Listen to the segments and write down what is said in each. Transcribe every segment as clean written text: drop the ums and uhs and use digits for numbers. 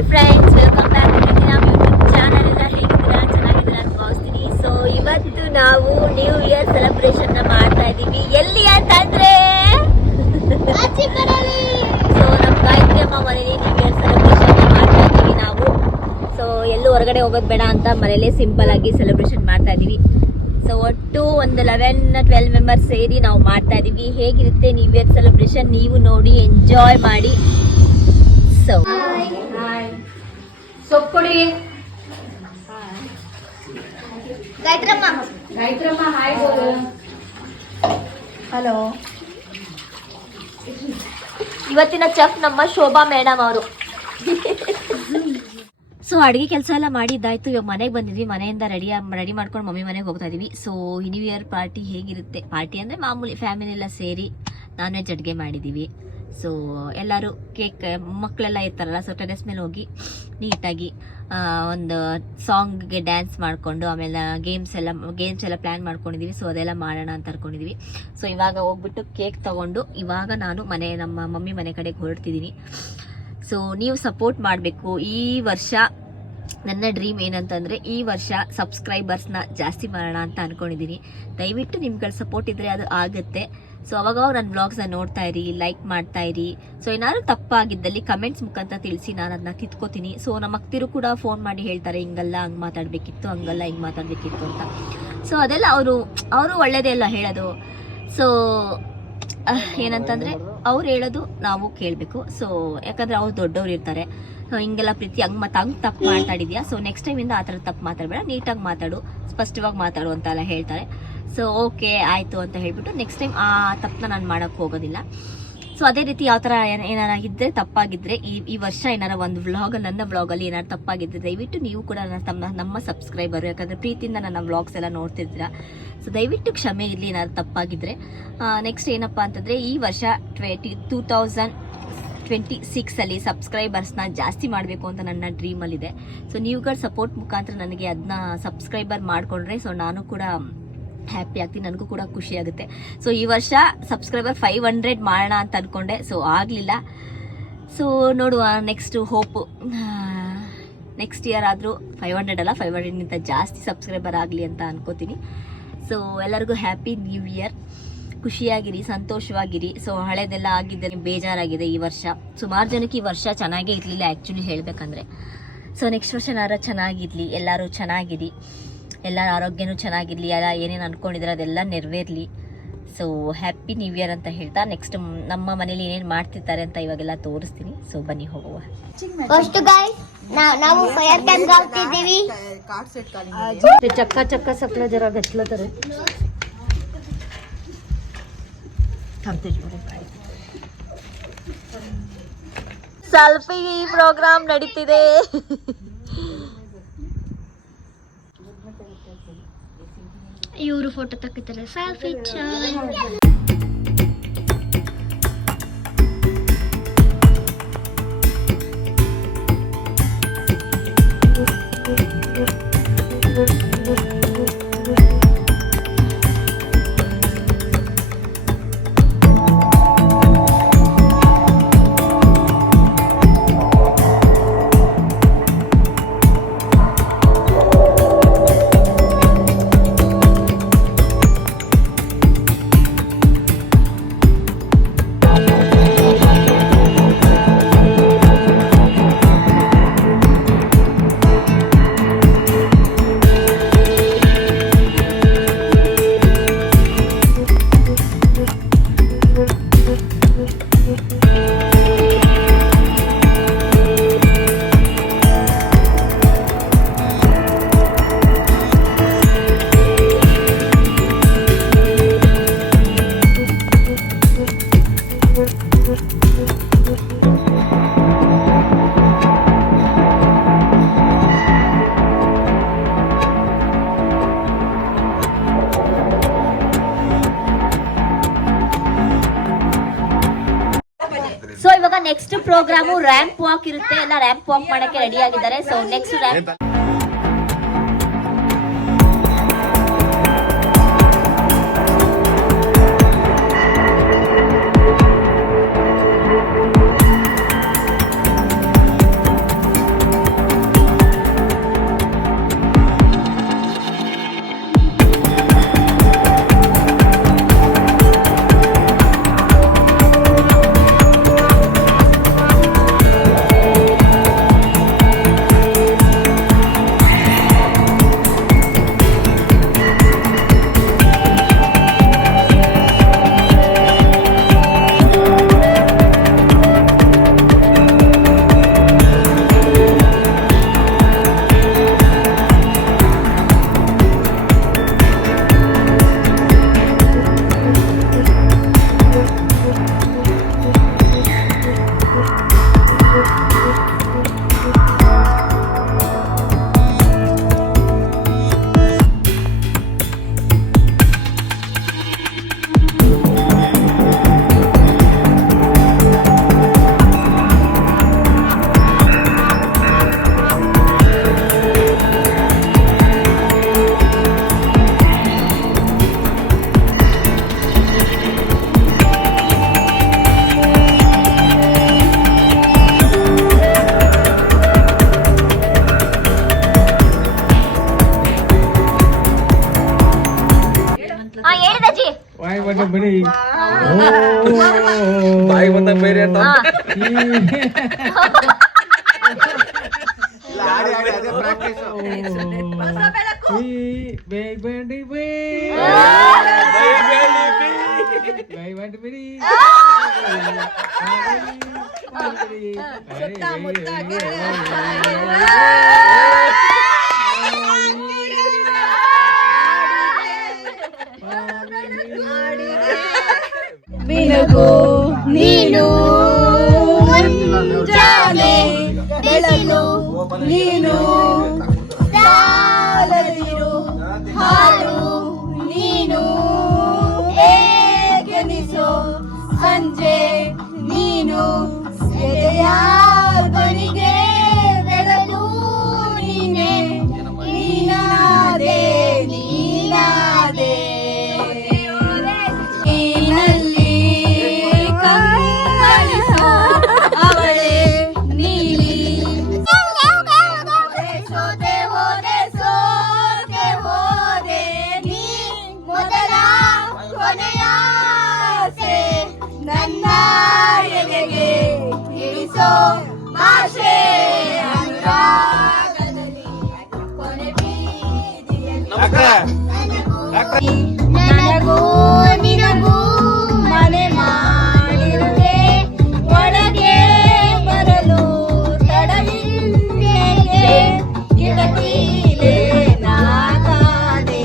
Hi friends, welcome back to ನಮ್ಮ YouTube channel. ಎಲ್ಲ ಹೇಗಿದ್ದೀರಾ? ಚೆನ್ನಾಗಿದ್ದೀರಾ ಅಂತ ಭಾವಿಸ್ತೀನಿ. ಸೊ ಇವತ್ತು ನಾವು ನ್ಯೂ ಇಯರ್ ಸೆಲೆಬ್ರೇಷನ್ ಮಾಡ್ತಾ ಇದ್ದೀವಿ. ಎಲ್ಲಿ ಅಂತಂದ್ರೆ ಸೊ ನಮ್ಮ ಗಾಯತ್ರಿ ಅಮ್ಮ ಮನೇಲಿ ನ್ಯೂ ಇಯರ್ ಸೆಲೆಬ್ರೇಷನ್ ಮಾಡ್ತಾ ಇದ್ದೀವಿ ನಾವು. ಸೊ ಎಲ್ಲೂ ಹೊರಗಡೆ ಹೋಗೋದು ಬೇಡ ಅಂತ ಮನೇಲೆ ಸಿಂಪಲ್ ಆಗಿ ಸೆಲೆಬ್ರೇಷನ್ ಮಾಡ್ತಾ ಇದ್ದೀವಿ. ಸೊ ಒಟ್ಟು ಒಂದು 11-12 ಮೆಂಬರ್ಸ್ ಸೇರಿ ನಾವು ಮಾಡ್ತಾ ಇದೀವಿ. ಹೇಗಿರುತ್ತೆ ನ್ಯೂ ಇಯರ್ ಸೆಲೆಬ್ರೇಷನ್ ನೀವು ನೋಡಿ ಎಂಜಾಯ್ ಮಾಡಿ. ಸೊ ಸೊಪ್ಪುಡಿ ಗಾಯತ್ರಮ್ಮ ಹಾಯ್ ಬೋಲು. ಹಲೋ. ಇವತ್ತಿನ ಚೆಫ್ ನಮ್ಮ ಶೋಭಾ ಮೇಡಮ್ ಅವರು. ಸೊ ಅಡುಗೆ ಕೆಲಸ ಎಲ್ಲ ಮಾಡಿದ್ದಾಯ್ತು. ಇವಾಗ ಮನೆಗೆ ಬಂದಿದ್ವಿ. ಮನೆಯಿಂದ ರೆಡಿ ಮಾಡ್ಕೊಂಡು ಮಮ್ಮಿ ಮನೆಗೆ ಹೋಗ್ತಾ ಇದೀವಿ. ಸೊ ನ್ಯೂ ಇಯರ್ ಪಾರ್ಟಿ ಹೇಗಿರುತ್ತೆ? ಪಾರ್ಟಿ ಅಂದರೆ ಮಾಮೂಲಿ ಫ್ಯಾಮಿಲಿ ಎಲ್ಲ ಸೇರಿ ನಾನ್ ವೆಜ್ ಅಡುಗೆ ಮಾಡಿದ್ದೀವಿ. ಸೊ ಎಲ್ಲರೂ ಕೇಕ್ ಮಕ್ಕಳೆಲ್ಲ ಇರ್ತಾರಲ್ಲ, ಸೊ ಟೆರೆಸ್ ಮೇಲೆ ಹೋಗಿ ನೀಟಾಗಿ ಒಂದು ಸಾಂಗ್ಗೆ ಡ್ಯಾನ್ಸ್ ಮಾಡಿಕೊಂಡು ಆಮೇಲೆ ಗೇಮ್ಸ್ ಎಲ್ಲ ಪ್ಲ್ಯಾನ್ ಮಾಡ್ಕೊಂಡಿದ್ದೀವಿ. ಸೊ ಅದೆಲ್ಲ ಮಾಡೋಣ ಅಂತ ಅನ್ಕೊಂಡಿದ್ದೀವಿ. ಸೊ ಇವಾಗ ಹೋಗ್ಬಿಟ್ಟು ಕೇಕ್ ತೊಗೊಂಡು ಇವಾಗ ನಾನು ನಮ್ಮ ಮಮ್ಮಿ ಮನೆ ಕಡೆಗೆ ಹೊರಡ್ತಿದ್ದೀನಿ. ಸೊ ನೀವು ಸಪೋರ್ಟ್ ಮಾಡಬೇಕು. ಈ ವರ್ಷ ನನ್ನ ಡ್ರೀಮ್ ಏನಂತಂದರೆ ಈ ವರ್ಷ ಸಬ್ಸ್ಕ್ರೈಬರ್ಸ್ನ ಜಾಸ್ತಿ ಮಾಡೋಣ ಅಂತ ಅಂದ್ಕೊಂಡಿದ್ದೀನಿ. ದಯವಿಟ್ಟು ನಿಮ್ಗಳ ಸಪೋರ್ಟ್ ಇದ್ದರೆ ಅದು ಆಗುತ್ತೆ. ಸೊ ಅವಾಗ ನನ್ನ ವ್ಲಾಗ್ಸ್ನ ನೋಡ್ತಾ ಇರಿ, ಲೈಕ್ ಮಾಡ್ತಾ ಇರಿ. ಸೊ ಏನಾದ್ರು ತಪ್ಪಾಗಿದ್ದಲ್ಲಿ ಕಮೆಂಟ್ಸ್ ಮುಖಾಂತರ ತಿಳಿಸಿ, ನಾನು ಅದನ್ನ ತಿದ್ಕೋತೀನಿ. ಸೊ ನಮ್ಮ ಅಕ್ತಿರು ಕೂಡ ಫೋನ್ ಮಾಡಿ ಹೇಳ್ತಾರೆ, ಹಿಂಗಲ್ಲ ಹಂಗೆ ಮಾತಾಡಬೇಕಿತ್ತು, ಹಂಗಲ್ಲ ಹಿಂಗೆ ಮಾತಾಡಬೇಕಿತ್ತು ಅಂತ. ಸೊ ಅದೆಲ್ಲ ಅವರು ಒಳ್ಳೇದೇ ಅಲ್ಲ ಹೇಳೋದು. ಸೊ ಏನಂತಂದರೆ ಅವ್ರು ಹೇಳೋದು ನಾವು ಕೇಳಬೇಕು. ಸೊ ಯಾಕಂದರೆ ಅವ್ರು ದೊಡ್ಡವ್ರು ಇರ್ತಾರೆ. ಹಿಂಗೆಲ್ಲ ಪ್ರೀತಿ ಹಂಗೆ ತಪ್ಪು ಮಾತಾಡಿದ್ಯಾ, ಸೊ ನೆಕ್ಸ್ಟ್ ಟೈಮಿಂದ ಆ ಥರ ತಪ್ಪು ಮಾತಾಡಬೇಡ, ನೀಟಾಗಿ ಮಾತಾಡು, ಸ್ಪಷ್ಟವಾಗಿ ಮಾತಾಡು ಅಂತೆಲ್ಲ ಹೇಳ್ತಾರೆ. ಸೊ ಓಕೆ ಆಯಿತು ಅಂತ ಹೇಳ್ಬಿಟ್ಟು ನೆಕ್ಸ್ಟ್ ಟೈಮ್ ಆ ತಪ್ಪನ್ನ ನಾನು ಮಾಡೋಕ್ಕೆ ಹೋಗೋದಿಲ್ಲ. ಸೊ ಅದೇ ರೀತಿ ಯಾವ ಥರ ಏನಾರ ಇದ್ದರೆ ತಪ್ಪಾಗಿದ್ದರೆ ಈ ವರ್ಷ ಏನಾರ ಒಂದು ನನ್ನ ವ್ಲಾಗಲ್ಲಿ ಏನಾರು ತಪ್ಪಾಗಿದ್ದರೆ ದಯವಿಟ್ಟು ನೀವು ಕೂಡ ನಮ್ಮ ಸಬ್ಸ್ಕ್ರೈಬರು, ಯಾಕಂದರೆ ಪ್ರೀತಿಯಿಂದ ನನ್ನ ವ್ಲಾಗ್ಸ್ ಎಲ್ಲ ನೋಡ್ತಿರ್ತೀರ. ಸೊ ದಯವಿಟ್ಟು ಕ್ಷಮೆ ಇರಲಿ ಏನಾದ್ರು ತಪ್ಪಾಗಿದ್ದರೆ. ನೆಕ್ಸ್ಟ್ ಏನಪ್ಪ ಅಂತಂದರೆ ಈ ವರ್ಷ 2026 ಸಬ್ಸ್ಕ್ರೈಬರ್ಸ್ನ ಜಾಸ್ತಿ ಮಾಡಬೇಕು ಅಂತ ನನ್ನ ಡ್ರೀಮಲ್ಲಿದೆ. ಸೊ ನೀವುಗಳ ಸಪೋರ್ಟ್ ಮುಖಾಂತರ ನನಗೆ ಅದನ್ನ ಸಬ್ಸ್ಕ್ರೈಬರ್ ಮಾಡಿಕೊಂಡ್ರೆ ಸೊ ನಾನು ಕೂಡ ಹ್ಯಾಪಿ ಆಗ್ತೀನಿ, ನನಗೂ ಕೂಡ ಖುಷಿ ಆಗುತ್ತೆ. ಸೊ ಈ ವರ್ಷ ಸಬ್ಸ್ಕ್ರೈಬರ್ 500 ಮಾಡೋಣ ಅಂತ ಅಂದ್ಕೊಂಡೆ. ಸೊ ಆಗಲಿಲ್ಲ. ಸೊ ನೋಡುವ, ನೆಕ್ಸ್ಟ್ ಹೋಪು ನೆಕ್ಸ್ಟ್ ಇಯರ್ ಆದರೂ 500 ಅಲ್ಲ 500ಗಿಂತ ಜಾಸ್ತಿ ಸಬ್ಸ್ಕ್ರೈಬರ್ ಆಗಲಿ ಅಂತ ಅನ್ಕೋತೀನಿ. ಸೊ ಎಲ್ಲರಿಗೂ ಹ್ಯಾಪಿ ನ್ಯೂ ಇಯರ್. ಖುಷಿಯಾಗಿರಿ, ಸಂತೋಷವಾಗಿರಿ. ಸೊ ಹಳೇದೆಲ್ಲ ಆಗಿದ್ದರೆ ಬೇಜಾರಾಗಿದೆ ಈ ವರ್ಷ. ಸುಮಾರು ಜನಕ್ಕೆ ಈ ವರ್ಷ ಚೆನ್ನಾಗೇ ಇರಲಿಲ್ಲ ಆ್ಯಕ್ಚುಲಿ ಹೇಳಬೇಕಂದ್ರೆ. ಸೊ ನೆಕ್ಸ್ಟ್ ವರ್ಷ ಏನಾರು ಚೆನ್ನಾಗಿರಲಿ, ಎಲ್ಲರೂ ಚೆನ್ನಾಗಿರಿ, ಎಲ್ಲರ ಆರೋಗ್ಯನೂ ಚೆನ್ನಾಗಿರಲಿ, ಎಲ್ಲ ಏನೇನು ಅಂದ್ಕೊಂಡಿದ್ರೆ ಅದೆಲ್ಲ ನೆರವೇರಲಿ. ಸೊ ಹ್ಯಾಪಿ ನ್ಯೂ ಇಯರ್ ಅಂತ ಹೇಳ್ತಾ ನೆಕ್ಸ್ಟ್ ನಮ್ಮ ಮನೇಲಿ ಏನೇನು ಮಾಡ್ತಿರ್ತಾರೆ ಅಂತ ಇವಾಗೆಲ್ಲ ತೋರಿಸ್ತೀನಿ. ಸೊ ಬನ್ನಿ ಹೋಗುವ. ನಾವು ಫೈರ್ ಕ್ಯಾಂಪ್ ಆಗ್ತಿದ್ದೀವಿ. ಚಕ್ಕ ಸಕ್ಲ ಜರ ಗಚ್ಲತಾರೆ. ಸೆಲ್ಫಿ ಪ್ರೋಗ್ರಾಮ್ ನಡೀತಿದೆ. ಇವರು ಫೋಟೋ ತಕ್ಕಿದ್ದಾರೆ. Selfie next program ramp walk ಇರುತ್ತೆ. ಎಲ್ಲ ರ್ಯಾಂಪ್ ವಾಕ್ ಮಾಡಕ್ಕೆ ರೆಡಿ ಆಗಿದ್ದಾರೆ. ಸೊ ನೆಕ್ಸ್ಟ್ ರ್ಯಾಂಪ್ ಬಾಯಿ ಬಂದ ಬರೀ ಬಾಯಿ ಬಂದ ಬೇರೆ ಅಂತ ಬೆಳಗು ನೀನು ಮುಂಜಾನೆ ಬೆಳಲು ನೀನು ಸಾಲದಿರು ಹಾಡು ನೀನು ಏಕೆನಿಸೋ ಸಂಜೆ ನೀನು ಎದೆಯ ಧ್ವನಿಗೆ ಬೆಳಲು ನೀನೆ ನೀನಾದೆ ನೀನಾದೆ ನೀನಲ್ಲಿ ಕಂಗಳಿಸೋ ಅವಳೇ ನೀಲಿ ಸೋತೆ ಹೋದೆ ನೀ ಮೊದಲ ಕೊನೆಯಾಸೆ ನನ್ನ ಎದೆಗೆ ಇಳಿಸೋ ಆಶೆ ಅನುರಾಗದಲ್ಲಿ ಕೊನೆ ಬೀದಿಯಲ್ಲಿ ನನಗೂ ನಿನಗೂ ಮನೆ ಮಾಡಿರುವೆ ಒಳಗೆ ಬರಲು ತಡವಿಲ್ಲೇ ಕಿಟಕಿಲೇ ನಾಕಾದೆ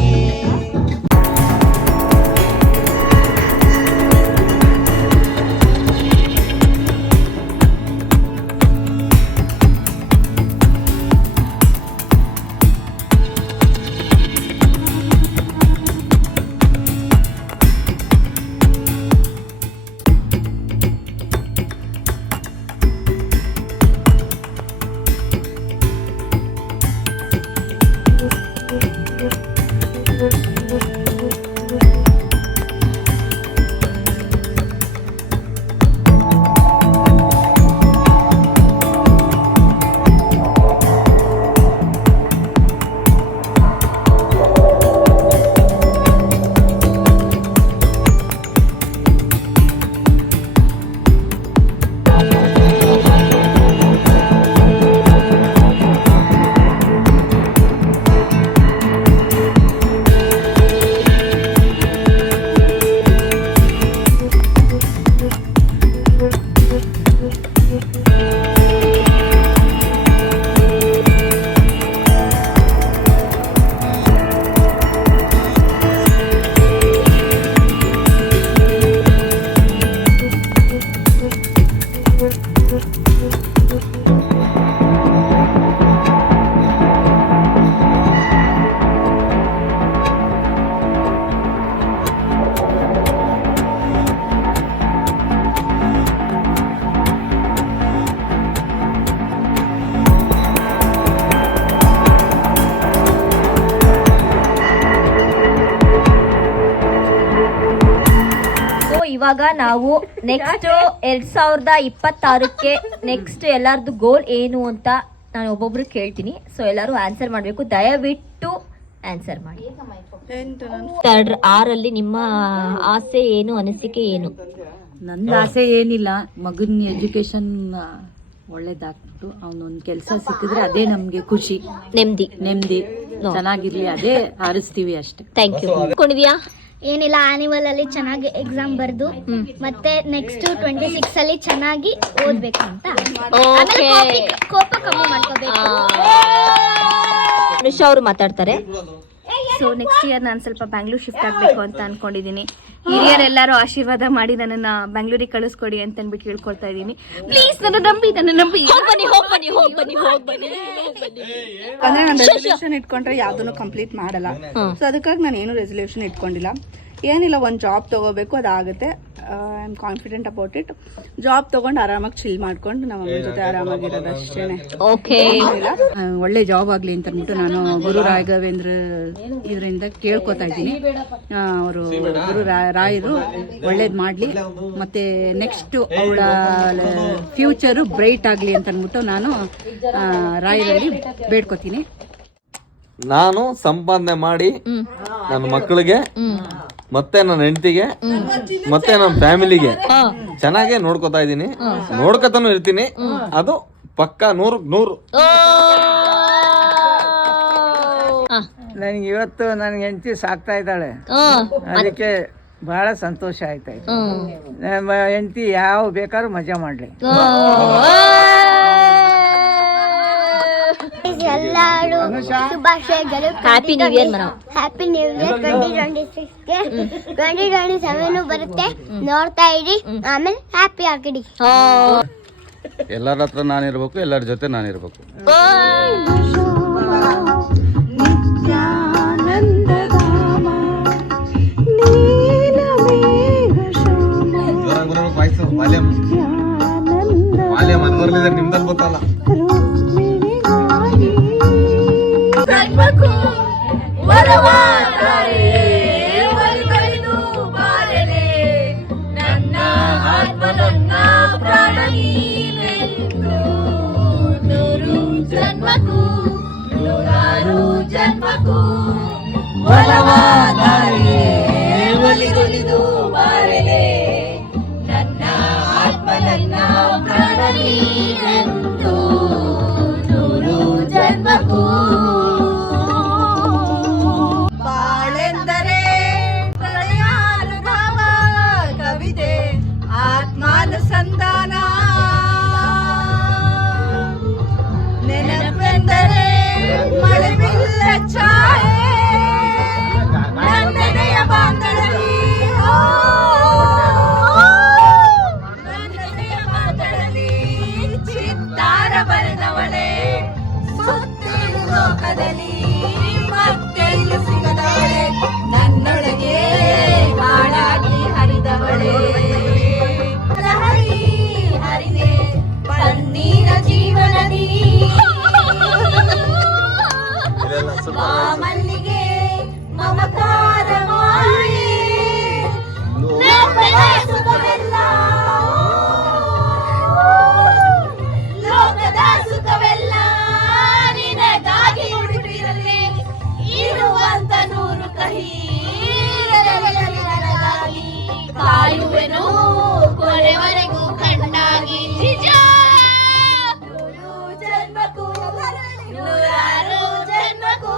ಇವಾಗ ನಾವು ನೆಕ್ಸ್ಟ್ 2026ಕ್ಕೆ ನೆಕ್ಸ್ಟ್ ಎಲ್ಲಾರ್ದು ಗೋಲ್ ಏನು ಅಂತ ನಾನು ಒಬ್ಬೊಬ್ರು ಕೇಳ್ತೀನಿ. ಸೊ ಎಲ್ಲರೂ ಆನ್ಸರ್ ಮಾಡಬೇಕು, ದಯವಿಟ್ಟು ಆನ್ಸರ್ ಮಾಡಿ. 6ರಲ್ಲಿ ನಿಮ್ಮ ಆಸೆ ಏನು, ಅನಿಸಿಕೆ ಏನು? ನಂದು ಆಸೆ ಏನಿಲ್ಲ, ಮಗನ ಎಜುಕೇಶನ್ ಒಳ್ಳೇದಾಗ್ಬಿಟ್ಟು ಅವನೊಂದು ಕೆಲಸ ಸಿಕ್ಕಿದ್ರೆ ಅದೇ ನಮ್ಗೆ ಖುಷಿ, ನೆಮ್ಮದಿ ಚೆನ್ನಾಗಿರ್ಲಿ, ಅದೇ ಹಾರಿಸ್ತೀವಿ ಅಷ್ಟೇ. Thank you. ಕೊಂಡಿದ್ಯಾ? ಏನಿಲ್ಲ, ಆನ್ಯುವಲ್ ಅಲ್ಲಿ ಚೆನ್ನಾಗಿ ಎಕ್ಸಾಮ್ ಬರ್ದು ಮತ್ತೆ ನೆಕ್ಸ್ಟ್ 26 ಅಲ್ಲಿ ಚೆನ್ನಾಗಿ ಓದ್ಬೇಕು ಅಂತ. ಆಮೇಲೆ ಕೋಪ ಕಮ್ಮಿ ಮಾಡ್ಕೋಬೇಕು. ಅನುಷಾ ಅವರು ಮಾತಾಡ್ತಾರೆ. ಸೊ ನೆಕ್ಸ್ಟ್ ಇಯರ್ ನಾನು ಸ್ವಲ್ಪ ಬ್ಯಾಂಗ್ಳೂರ್ ಶಿಫ್ಟ್ ಆಗಬೇಕು ಅಂತ ಅನ್ಕೊಂಡಿದ್ದೀನಿ. ಹಿರಿಯರೆಲ್ಲರೂ ಆಶೀರ್ವಾದ ಮಾಡಿ ನನ್ನನ್ನ ಬ್ಯಾಂಗ್ಳೂರಿಗೆ ಕಳಿಸ್ಕೊಡಿ ಅಂತ ಅಂದ್ಬಿಟ್ಟು ಹೇಳ್ಕೊಳ್ತಾ ಇದ್ದೀನಿ. ಪ್ಲೀಸ್ ನನ್ನ ನಂಬಿ ಅಂದ್ರೆ ನಾನು ರೆಸಲ್ಯೂಷನ್ ಇಟ್ಕೊಂಡ್ರೆ ಯಾವ್ದನ್ನು ಕಂಪ್ಲೀಟ್ ಮಾಡಲ್ಲ. ಸೊ ಅದಕ್ಕಾಗಿ ನಾನು ಏನು ರೆಸಲ್ಯೂಷನ್ ಇಟ್ಕೊಂಡಿಲ್ಲ. ಏನಿಲ್ಲ, ಒಂದು ಜಾಬ್ ತಗೋಬೇಕು, ಅದಾಗುತ್ತೆ. I am confident about it. Job ತಗೊಂಡು ಆರಾಮಾಗಿ ಚಿಲ್ ಮಾಡ್ಕೊಂಡು ನಮ್ಮ ಅಮ್ಮನ ಜೊತೆ ಆರಾಮಾಗಿರೋದು ಅಷ್ಟೇನೆ. ಒಳ್ಳೆ ಜಾಬ್ ಆಗ್ಲಿ ಅಂತ ಅಂದ್ಬಿಟ್ಟು ನಾನು ಗುರು ರಾಘವೇಂದ್ರ ಇದರಿಂದ ಕೇಳ್ಕೊತಾ ಇದ್ದೀನಿ. ಅವರು ಗುರು ರಾಯರು ಒಳ್ಳೇದ್ ಮಾಡ್ಲಿ, ಮತ್ತೆ ನೆಕ್ಸ್ಟ್ ಅವಳ ಫ್ಯೂಚರು ಬ್ರೈಟ್ ಆಗ್ಲಿ ಅಂತ ಅಂದ್ಬಿಟ್ಟು ನಾನು ರಾಯರಲ್ಲಿ ಬೇಡ್ಕೊತೀನಿ. ನಾನು ಸಂಪಾದನೆ ಮಾಡಿ ನನ್ನ ಮಕ್ಕಳಿಗೆ ಮತ್ತೆ ನನ್ನ ಹೆಂಡತಿಗೆ ಮತ್ತೆ ನಮ್ಮ ಫ್ಯಾಮಿಲಿಗೆ ಚೆನ್ನಾಗೇ ನೋಡ್ಕೊತಾ ಇದ್ದೀನಿ, ನೋಡ್ಕೊತಾನು ಇರ್ತೀನಿ. ಅದು ಪಕ್ಕ 100%. ನನಗೆ ಇವತ್ತು ನನಗೆ ಹೆಂಡತಿ ಸಾಕ್ತಾ ಇದ್ದಾಳೆ, ಅದಕ್ಕೆ ಬಹಳ ಸಂತೋಷ ಆಯ್ತಾ ಇತ್ತು. ನಮ್ಮ ಹೆಂಡತಿ ಯಾವ ಬೇಕಾದ್ರೂ ಮಜಾ ಮಾಡ್ಲಿ. ಎಲ್ಲರೂ ಶುಭಾಶಯಗಳು. ಹ್ಯಾಪಿ ನ್ಯೂ ಇಯರ್ ಮನ. Happy new year. 2026ಗೆ 2027 ಬರುತ್ತೆ, ನೋಡ್ತಾ ಇರಿ, ಆಮೇಲೆ ಹ್ಯಾಪಿ ಆಗಿಡಿ. ಎಲ್ಲರ ಹತ್ರ ನಾನಿರ್ಬೇಕು, ಎಲ್ಲರ ಜೊತೆ ನಾನಿರ್ಬೇಕು. ನಿಮ್ದಲ್ಲಿ ಗೊತ್ತಲ್ಲ. ನನ್ನ ಆತ್ಮ ನನ್ನ ಪ್ರಾಣ ನೀನೆಂದು, 100 ಜನ್ಮಕ್ಕೂ 100 ಜನ್ಮಕ್ಕೂ ಒಲವಾದರೆ ಒಲಿದುಳಿದು ಬಾರಲೆ. ನನ್ನ ಆತ್ಮ ನನ್ನ ಪ್ರಾಣ ನೀನೆಂದು, 100 ಜನ್ಮಕ್ಕೂ. ಬಾಳೆಂದರೆ ಪ್ರಳಯಾನುಭವ, ಕವಿತೆ ಆತ್ಮಾನುಸಂಧಾನ, ನೆನಪೆಂದರೆ ಮಳೆ ಬಿಲ್ಲ ಛಾಯೆ, ನನ್ನೆದೆಯ ಬಾಂಧಳಲ್ಲಿ, ನನ್ನೆದೆಯ ಬಾಂಧಳಲ್ಲಿ ಚಿತ್ತಾರ ಬರೆದವಳೆ, ಸುತ್ತಿರು ಲೋಕದಲ್ಲಿ ಮತ್ತೆಲ್ಲೂ ಸಿಗದವಳೆ, ನನ್ನೊಳಗೆ ಹಾಳಾಗಿ ಹರಿದವಳೆ. ಹರಿ ಹರಿದೆ ಪನ್ನೀರ ಜೀವನದಿ, ಮಲ್ಲಿಗೆ ಮಮಕಾರ ಮಾಯೆ, ಲೋಕದ ಸುಖವೆಲ್ಲ, ಲೋಕದ ಸುಖವೆಲ್ಲ ನಿನಗಾಗಿ ಉಡುಪಿರಲಿ, ಇರುವಂತ 100 ಕಹಿ ನನಗಾಗಿ, ಕಾಯುವೆನು ಕೊನೆವರೆಗೂ ಕಣ್ಣಾಗಿ. ನಿಜ 100 ಜನ್ಮಕ್ಕೂ 100 ಜನ್ಮಕ್ಕೂ.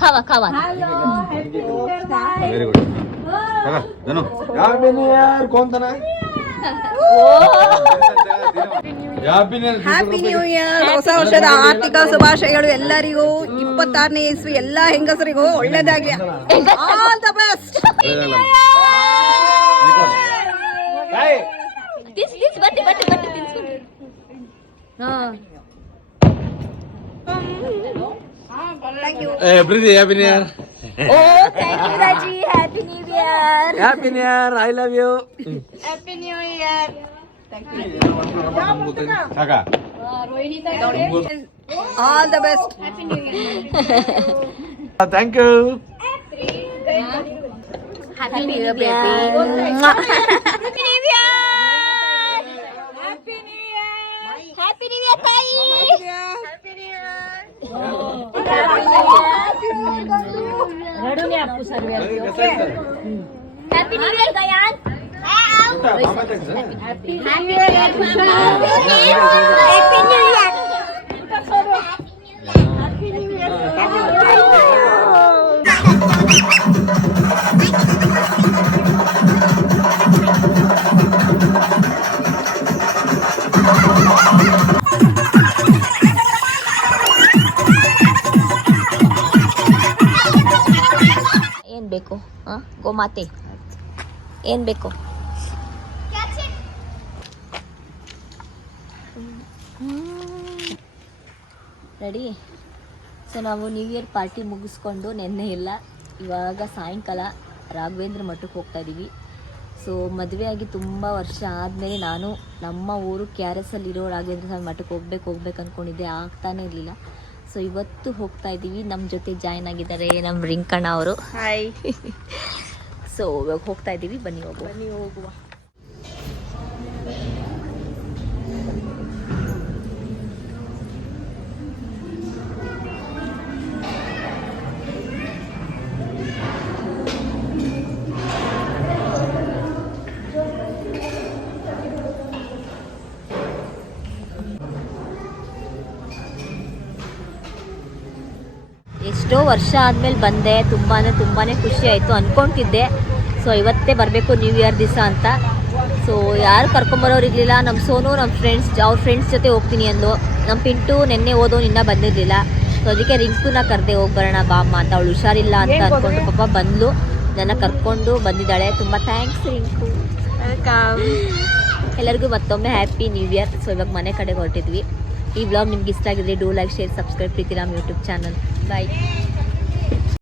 खावा खावा. Very good. Happy new year. कोण था ना? Happy new year. ಹೊಸ ವರ್ಷದ ಆರ್ಥಿಕ ಶುಭಾಶಯಗಳು ಎಲ್ಲರಿಗೂ. 26ನೇ ಇಸ್ವಿ ಎಲ್ಲ ಹೆಂಗಸರಿಗೂ ಒಳ್ಳೇದಾಗ್ಲಿ. All the best. ಬಟ್ಟೆ ತಿನ್ಸ್ಕೊಂಡ್ರಿ. Preeti happy new year. Oh, thank you Raji. Happy New Year. Happy new year. I love you. Happy new year. काका all the best. Thank you. Happy New Year, baby. Happy New Year. Happy New Year, Tayi. Happy New Year. Happy new year Gayeon. ಏನ್ ಬೇಕು ಗೋಮಾತೆ ಏನ್ ಬೇಕು? Ready. So ನಾವು new year party ಮುಗಿಸ್ಕೊಂಡು ನೆನ್ನೆ ಇಲ್ಲ ಇವಾಗ ಸಾಯಂಕಾಲ ರಾಘವೇಂದ್ರ ಮಠಕ್ಕೆ ಹೋಗ್ತಾ ಇದ್ದೀವಿ. ಸೊ ಮದುವೆ ಆಗಿ ತುಂಬ ವರ್ಷ ಆದಮೇಲೆ ನಾನು ನಮ್ಮ ಊರು KRS ಇರೋ ರಾಘವೇಂದ್ರ ಸ್ವಾಮಿ ಮಠಕ್ಕೆ ಹೋಗ್ಬೇಕು ಅಂದ್ಕೊಂಡಿದ್ದೆ, ಆಗ್ತಾನೆ ಇರಲಿಲ್ಲ. ಸೊ ಇವತ್ತು ಹೋಗ್ತಾ ಇದ್ದೀವಿ. ನಮ್ಮ ಜೊತೆ ಜಾಯ್ನ್ ಆಗಿದ್ದಾರೆ ನಮ್ಮ ರಿಂಕಣ್ಣ ಅವರು. ಹಾಯ್. ಸೊ ಇವಾಗ ಹೋಗ್ತಾ ಇದ್ದೀವಿ, ಬನ್ನಿ ಹೋಗುವ. ಎಷ್ಟೋ ವರ್ಷ ಆದಮೇಲೆ ಬಂದೆ. ತುಂಬಾ ಖುಷಿ ಆಯಿತು. ಅಂದ್ಕೊತಿದ್ದೆ ಸೊ ಇವತ್ತೇ ಬರಬೇಕು ನ್ಯೂ ಇಯರ್ ದಿವಸ ಅಂತ. ಸೊ ಯಾರು ಕರ್ಕೊಂಬರೋರು ಇರಲಿಲ್ಲ. ನಮ್ಮ ಸೋನು ನಮ್ಮ ಅವ್ರ ಫ್ರೆಂಡ್ಸ್ ಜೊತೆ ಹೋಗ್ತೀನಿ ಅಂದು. ನಮ್ಮ ಪಿಂಟು ನೆನ್ನೆ ಓದೋನು ಇನ್ನೂ ಬಂದಿರಲಿಲ್ಲ. ಸೊ ಅದಕ್ಕೆ ರಿಂಕುನ ಕರೆದೆ, ಹೋಗ್ಬರೋಣ ಬಾ ಅಮ್ಮ ಅಂತ. ಅವಳು ಹುಷಾರಿಲ್ಲ ಅಂತ ಅಂದ್ಕೊಂಡು ಪಾಪ ಬಂದ್ಲು, ನನ್ನ ಕರ್ಕೊಂಡು ಬಂದಿದ್ದಾಳೆ. ತುಂಬ ಥ್ಯಾಂಕ್ಸ್ ರಿಂಕು. ಎಲ್ಲರಿಗೂ ಮತ್ತೊಮ್ಮೆ ಹ್ಯಾಪಿ ನ್ಯೂ ಇಯರ್. ಸೊ ಇವಾಗ ಮನೆ ಕಡೆಗೆ ಹೊರಟಿದ್ವಿ. ಈ ವ್ಲಾಗ್ ನಿಮ್ಗೆ ಇಷ್ಟ ಆಗಿದ್ರೆ do like, share, subscribe Preethiram YouTube channel. Bye.